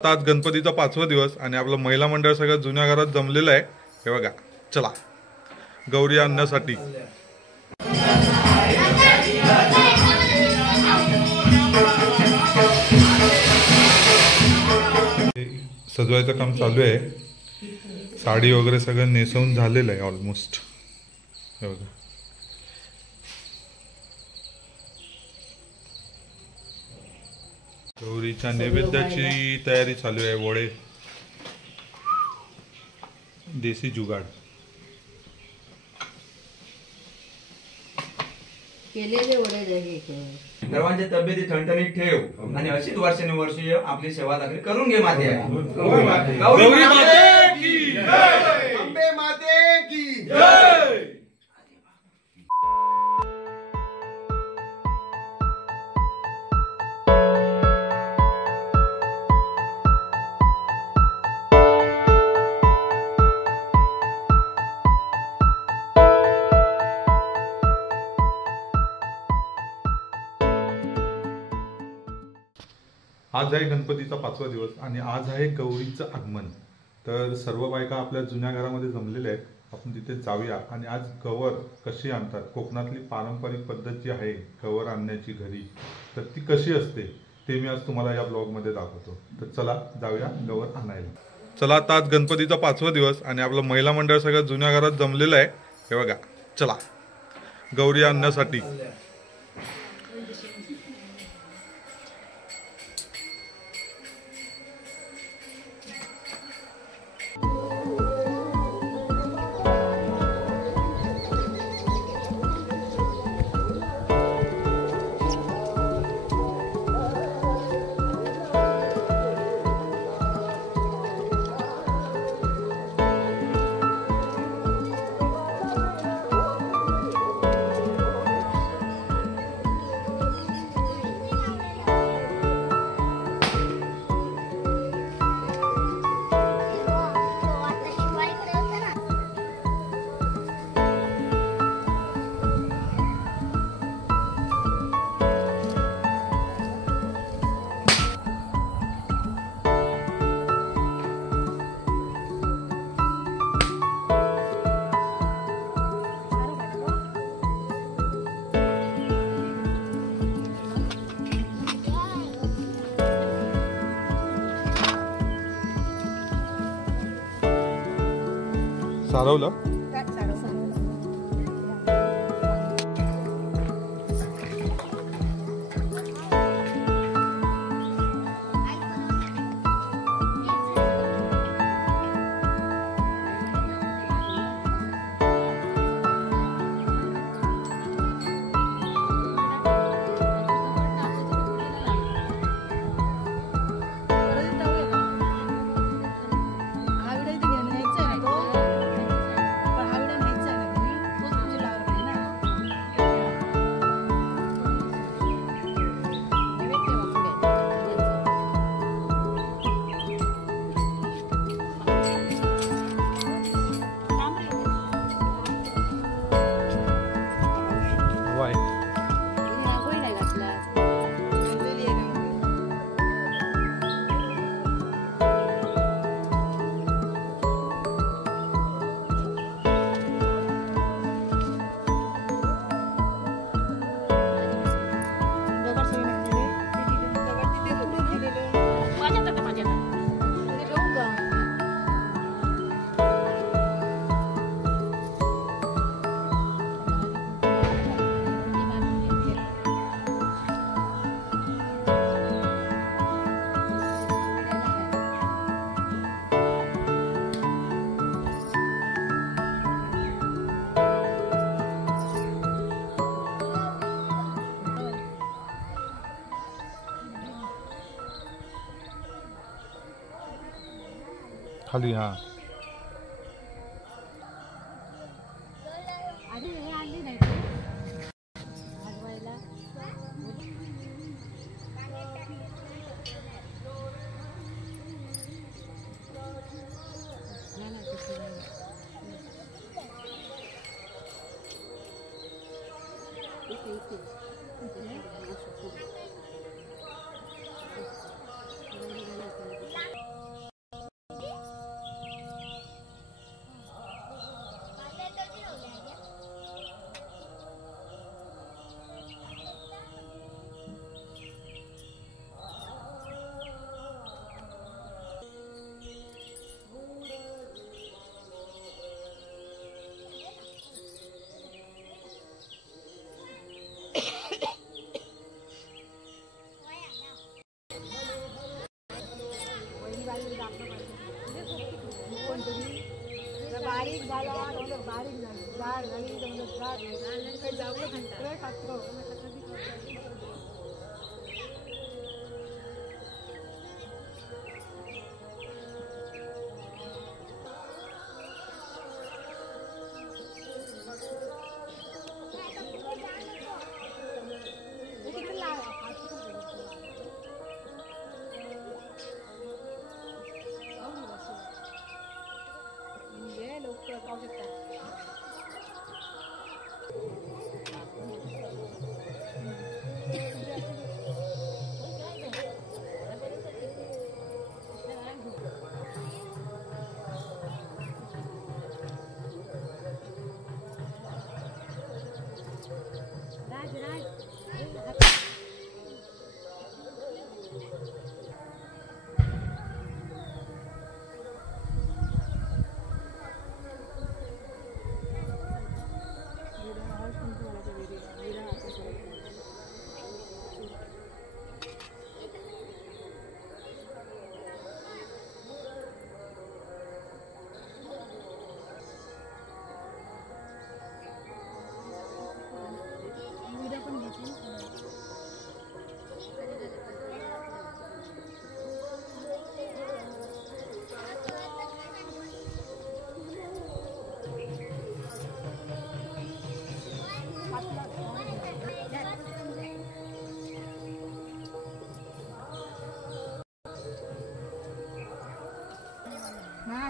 आज गणपतीचा 5वा दिवस आणि आपलं महिला मंडळ सगळं जुन्या घरात जमलेलं आहे। हे बघा, चला गौरी आणण्यासाठी सजवायचं काम चालू आहे। साडी वगैरे सगळं नेसवून झालेलं आहे ऑलमोस्ट। हे बघा, गौरीच्या नैवेद्याची तयारी चालू आहे। वडे, देसी जुगाड केलेले वडे। सर्वांच्या तब्येती ठणठणीत ठेव आणि अशीच वर्षानुवर्षे आपली सेवा दाखल करून घे माते। गौरी माते की जय, अंबे माते की जय। आज आहे गणपतीचा 5वा दिवस आणि आज आहे गौरीचं आगमन। तर सर्व बायका आपल्या जुन्या घरामध्ये जमलेल्या आहेत। आपण तिथे जाऊया आणि आज गवर कशी आणतात, कोकणातली पारंपरिक पद्धत जी आहे गवर आणण्याची घरी, तर ती कशी असते ते मी आज तुम्हाला या ब्लॉगमध्ये दाखवतो। तर चला जाऊया गवर आणायला। चला, आता आज गणपतीचा 5वा दिवस आणि आपलं महिला मंडळ सगळं जुन्या घरात जमलेलं आहे। हे बघा, चला गौरी आणण्यासाठी सारवलं। खाली, हाँ बारीक झाला बारीक झाड झाली जाऊ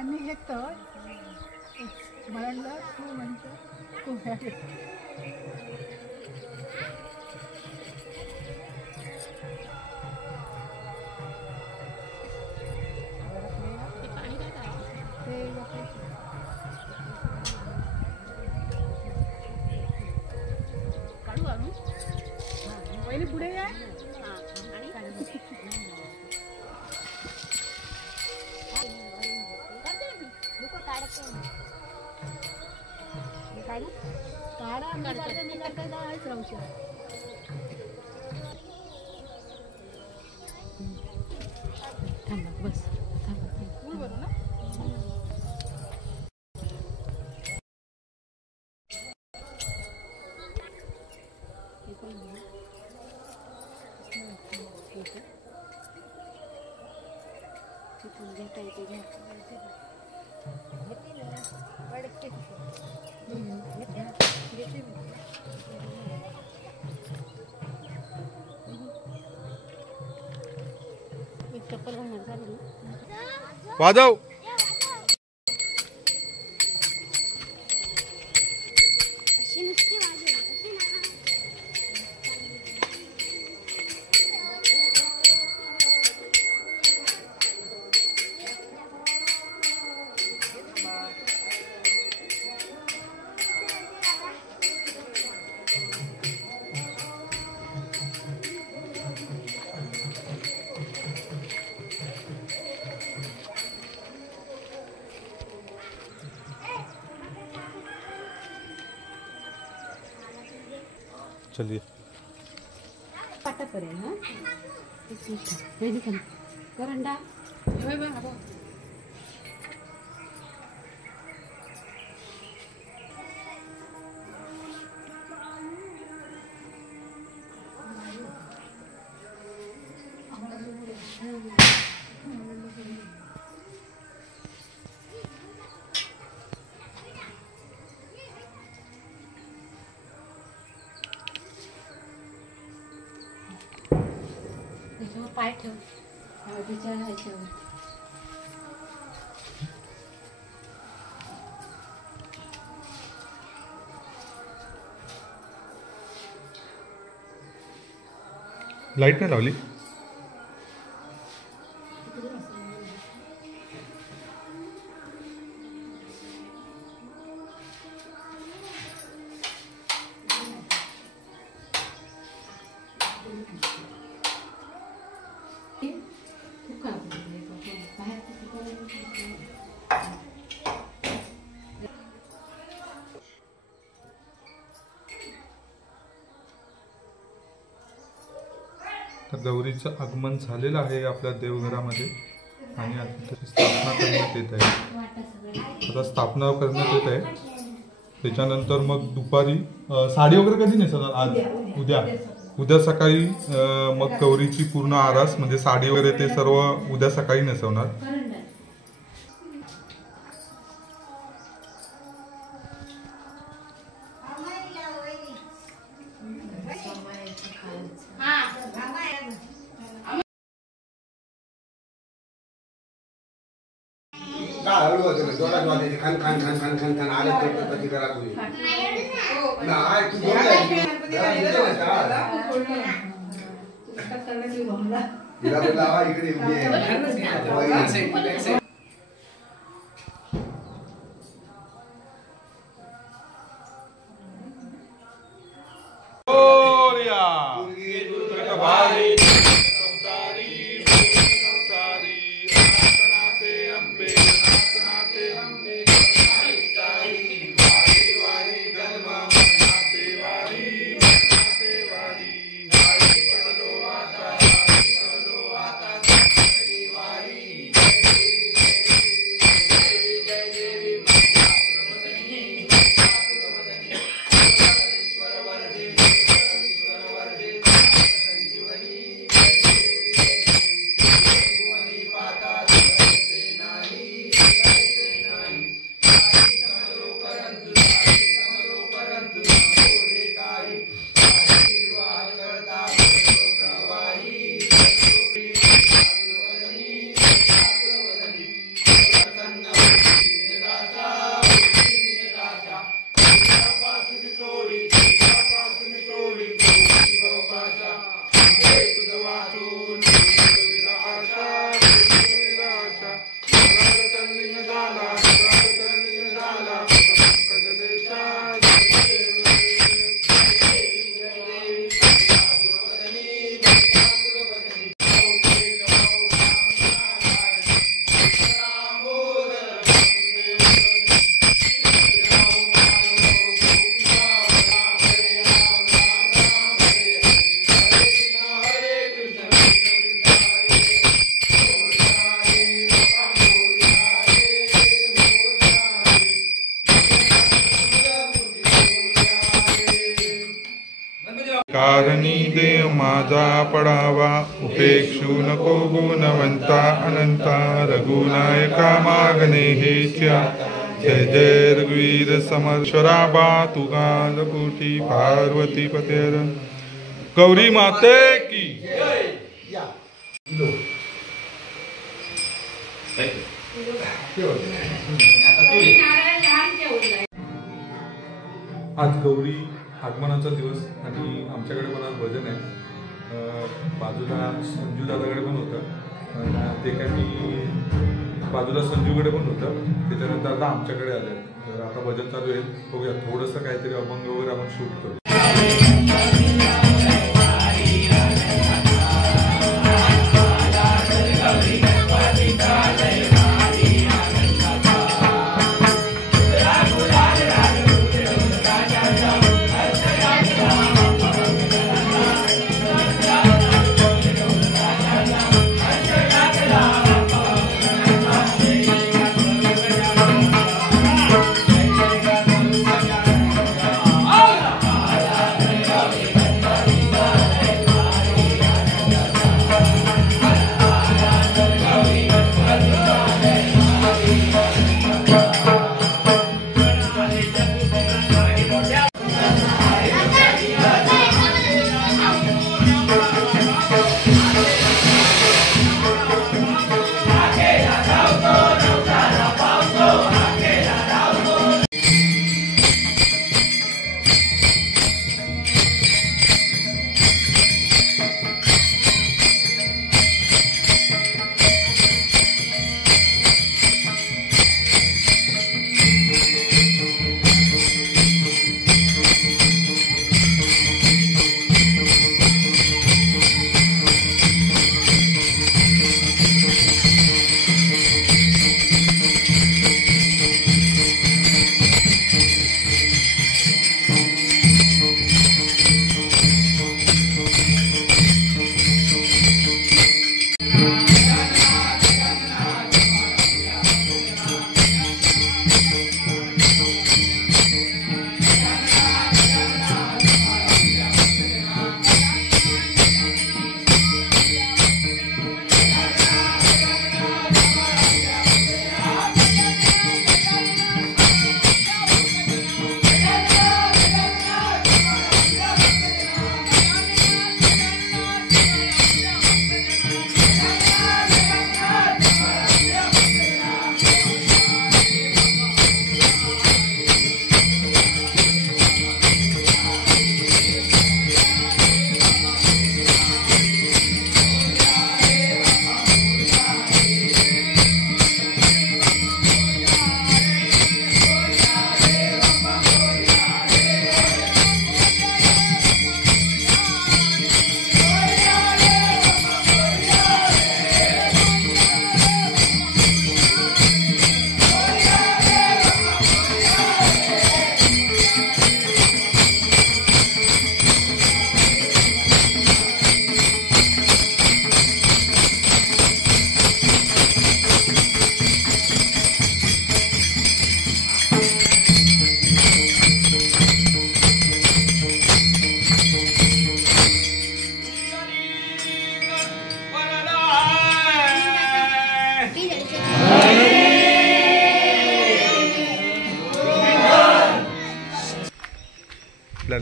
मी घेतो म्हणलं तू म्हणतो तू पहिले पुढे या बस चप्पल वाजव चलिए पाटा करेल ना करंडा पाय ठेव हळदीच्या ह्याच्यावर लाईट नाही लावली तर गौरीचं आगमन झालेलं आहे आपल्या देवघरामध्ये। आणि आता त्याची स्थापना करण्यात येत आहे. आता स्थापना करण्यात येत आहे. त्याच्यानंतर मग दुपारी साडी वगैरे कधी नेसवणार? आज उद्या सकाळी मग गौरीची पूर्ण आरास म्हणजे साडी वगैरे ते सर्व उद्या सकाळी नेसवणार. कारणी देव माझा पडावा, उपेक्षू नको गुणवंता अनंता, रघुनायका मागणे हेच्या, जय जय रघुवीर समर्श्वरा बा तुगा लकुटी पार्वती पतेर. गौरी माते की आज गौरी आगमनाचा दिवस आणि आमच्याकडे पण आज भजन आहे. बाजूला संजू दादाकडे पण होतं, ते काय मी बाजूला संजूकडे पण होतं, त्याच्यानंतर आता आमच्याकडे आलं आहे. तर आता भजन चालू आहे, बघूया थोडंसं काहीतरी अभंग वगैरे आपण शूट करू.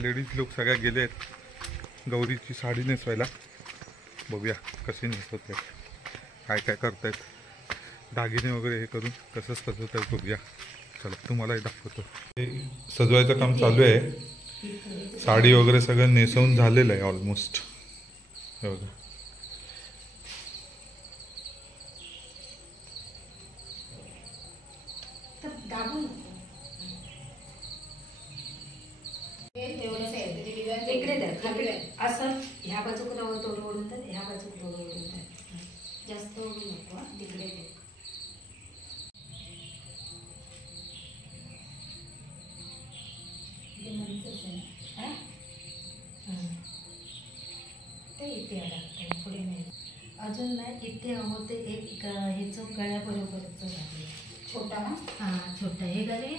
लेडीज लोक सगळ्या गेले आहेत गौरीची साडी नेसवायला. बघूया कशी नेसवत आहेत, काय काय करतायत, दागिने वगैरे हे करून कसं सजवत आहेत बघूया. चला तुम्हालाही दाखवतो. हे सजवायचं काम चालू आहे. साडी वगैरे सगळं नेसवून झालेलं आहे ऑलमोस्ट. हे बघा इकडे द्या खाली असं ह्या बाजूक थोडं ओढून ह्या बाजूक थोडं ओढून जास्त ओढू नको तिकडे दे. ते इथे अडकतं पुढे नाही अजून नाही. इथे होते एक ह्याचं गळ्याबरोबरच झाले छोटा ना. हां छोटा हे गळे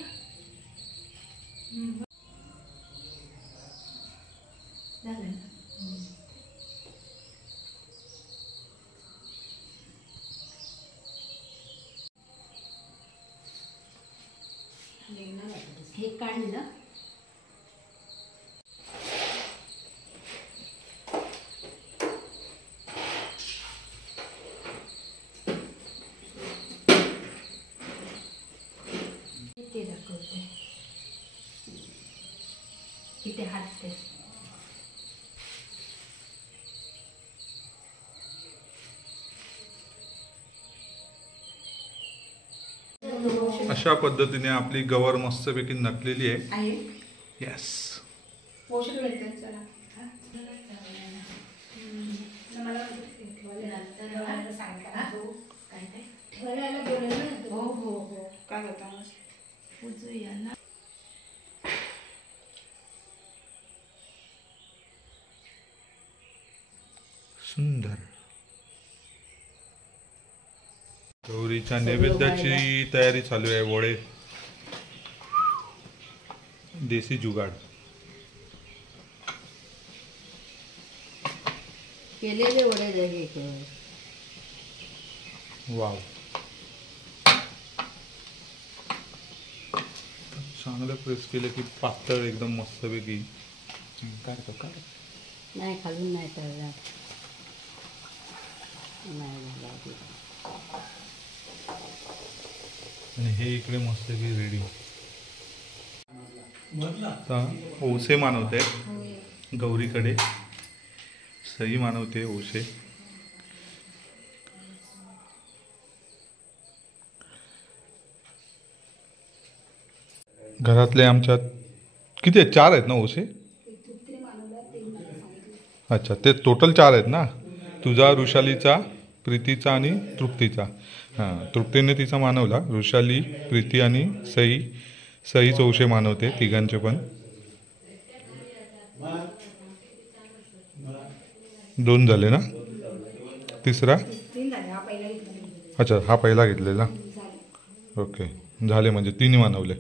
झालं ना. हे काढलं इथे दाखवते. इथे हात ते अशा पद्धतीने आपली गवर मस्तपैकी नटलेली आहे. येस. सुंदर. गौरीच्या नैवेद्याची तयारी चालू आहे. वडे देसी जुगाड केलेले वडे द्या. वाव चांगलं प्रेस केलं की पातळ एकदम मस्तपैकी. काय नाही खालून नाही तळला नाही झाला. आणि हे इकडे मस्तपैकी रेडी. आता ओसे मानवते गौरीकडे. सई मानवते ओसे. घरातले आमच्यात किती आहेत? 4 आहेत ना ओसे. अच्छा ते टोटल 4 आहेत ना. तुझा, ऋषालीचा, प्रीतीचा आणि तृप्तीचा. हां तृप्तीने तिचा मानवला. ऋषाली, प्रीती आणि सईच ओशे मानवते तिघांचे पण. 2 झाले ना. तिसरा अच्छा हा पहिला घेतलेला. ओके झाले म्हणजे 3 मानवले.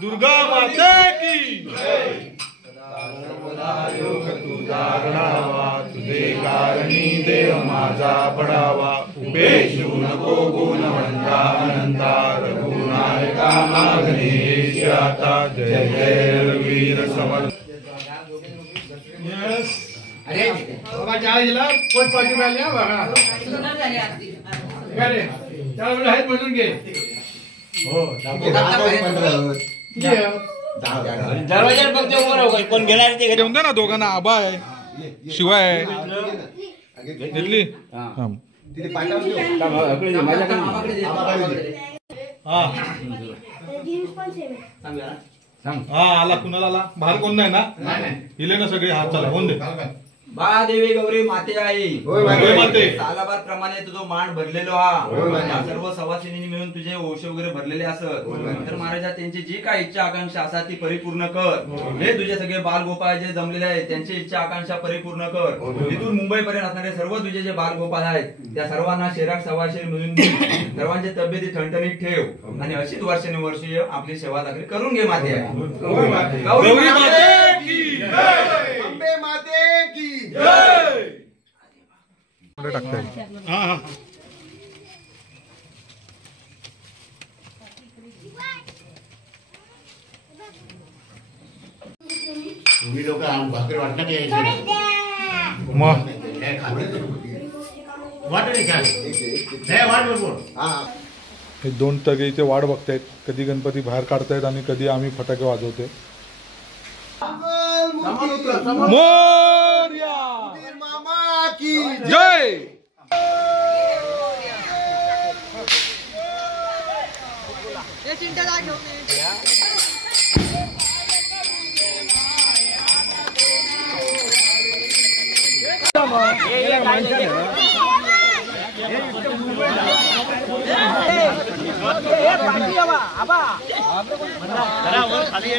दुर्गा माते की योग तुझा घडावा, तुझे कारणी देव माझा पडावा. उभे शिव नको गुणवंता अनंता, रघुनायका मागणे आता. जय जय वीर समर्थ. अरे बाबा चहा दिला कोण पाठी मिळाली बघा चहा वेळ आहेत म्हणून घे कोण घेणार ते घेऊन द्या ना दोघांना. आबा आहे, शिवाय आहे. घेतली हा आला. कुणाला आला? बाहेर कोण नाही ना? इले ना सगळे. हात चला होऊन दे. महादेवी गौरी माते आई माते सालाबाद प्रमाणे तुझो मान भरलेलो हा. सर्व सवासिनी मिळून तुझे ओश वगैरे भरलेले असत. तर महाराजा त्यांची जी काय इच्छा आकांक्षा असा ती परिपूर्ण कर. हे तुझे सगळे बालगोपाळ जे जमलेले आहेत त्यांची इच्छा आकांक्षा परिपूर्ण कर. इथून मुंबई पर्यंत असणारे सर्व तुझे जे बालगोपाळ आहेत त्या सर्वांना शेराक सवाशे मिळून सर्वांची तब्येती ठणठणीत ठेव आणि अशीच वर्षानुवर्षीय आपली सेवा दाखली करून घे माते आई. गौरी माते की अंबे माते की टाकता येईल. हा हा तुम्ही लोक भाकरी वाटणार मग हे दोन तगे इथे वाट बघतायत. कधी गणपती बाहेर काढतायत आणि कधी आम्ही फटाके वाजवतोय. मोरया मामा की जय. खाली